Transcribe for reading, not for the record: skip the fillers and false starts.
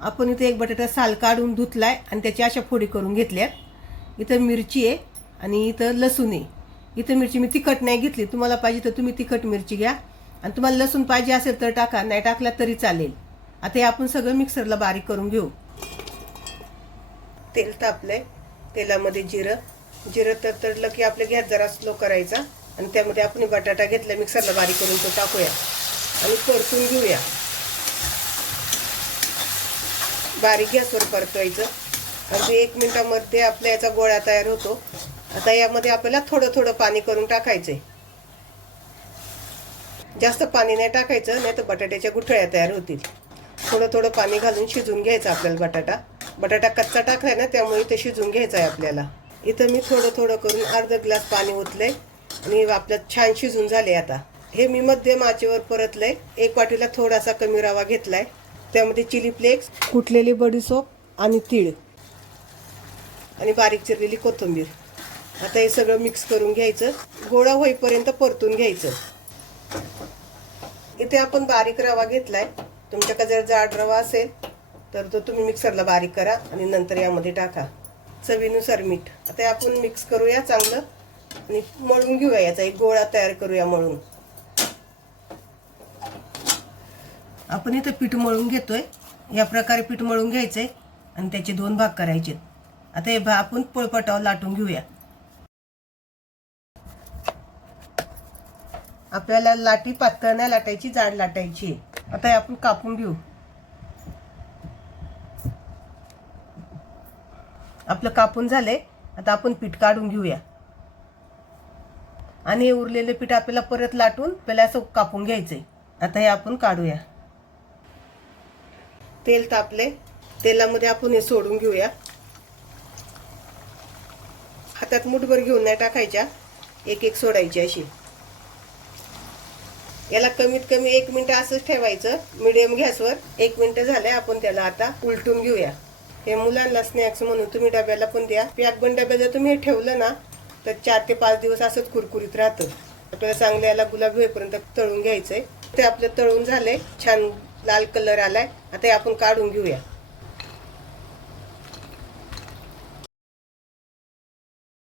आपण इथे एक बटाटा साल काढून धुतलाय आणि त्याची अशा फोडी करून घेतल्यात। इथं मिरची आहे आणि इथं लसूण आहे। इथं मिरची मी तिखट नाही घेतली, तुम्हाला पाहिजे तर तुम्ही तिखट मिरची घ्या आणि तुम्हाला लसूण पाहिजे असेल तर टाका, नाही टाकला तरी चालेल। आता हे आपण सगळं मिक्सरला बारीक करून घेऊ। तेल तापलंय, तेलामध्ये जिरं तडतडलं की आपलं गॅस जरा स्लो करायचा आणि त्यामध्ये आपण बटाटा घेतला मिक्सरला बारीक करून तो टाकूया आणि परतून घेऊया। बारीक गॅसवर परतवायचं आणि 1 मिनिटामध्ये आपल्या याचा गोळा तयार होतो। आता यामध्ये आपल्याला थोडं थोडं पाणी करून टाकायचंय, जास्त पाणी नाही टाकायचं, नाही तर बटाट्याच्या गुठळ्या तयार होतील। थोडं थोडं पाणी घालून शिजवून घ्यायचं आपल्याला। बटाटा कच्चा टाकलाय ना, त्यामुळे इथं शिजवून घ्यायचा आहे आपल्याला। इथं मी थोडं थोडं करून अर्धा ग्लास पाणी ओतलंय आणि आपलं छान शिजून झाले। आता हे मी मध्यम आचेवर परतलंय। 1 वाटीला थोडासा कमी रवा घेतलाय, त्यामध्ये चिली फ्लेक्स, कुटलेली बडीशेप आणि तीळ आणि बारीक चिरलेली कोथिंबीर। आता हे सगळं मिक्स करून घ्यायचं, गोळा होईपर्यंत परतून घ्यायचं। इथे आपण बारीक रवा घेतलाय, तुमच्याकडे जर जाड रवा असेल तर तो तुम्ही मिक्सरला बारीक करा आणि नंतर यामध्ये टाका। चवीनुसार मीठ। आता आपण मिक्स करूया चांगलं आणि मळून घेऊया, याचा एक गोळा तयार करूया मळून। आपण इथे पीठ मळून घेतोय, या प्रकारे पीठ मळून घ्यायचंय आणि त्याचे 2 भाग करायचे। आता हे आपण पोळपाटावर लाटून घेऊया। आपल्याला लाटी पातळ नाही लाटायची, जाड लाटायची। आता हे आपण कापून घेऊ। आपलं कापून झालंय, आता आपण पीठ काढून घेऊया आणि हे उरलेले पीठ आपल्याला परत लाटून पहिला असं कापून घ्यायचंय। आता हे आपण काढूया। तेल तापले, तेलामध्ये आपण हे सोडून घेऊया। हातात मुठभर घेऊन नाही टाकायच्या, एक एक सोडायची अशी। याला कमीत कमी 1 मिनिट असंच ठेवायचं मीडियम गॅसवर। 1 मिनिट झाले, आपण त्याला आता उलटून घेऊया। हे मुलांना स्नॅक्स म्हणून तुम्ही डब्याला पण द्या। पॅकबंद डब्यात जर तुम्ही हे ठेवलं ना तर 4 ते 5 दिवस असंच कुरकुरीत राहतं। आपल्याला चांगलं याला गुलाबी होईपर्यंत तळून घ्यायचंय। ते आपलं तळून झालंय, छान लाल कलर आलाय। आता हे आपण काढून घेऊया।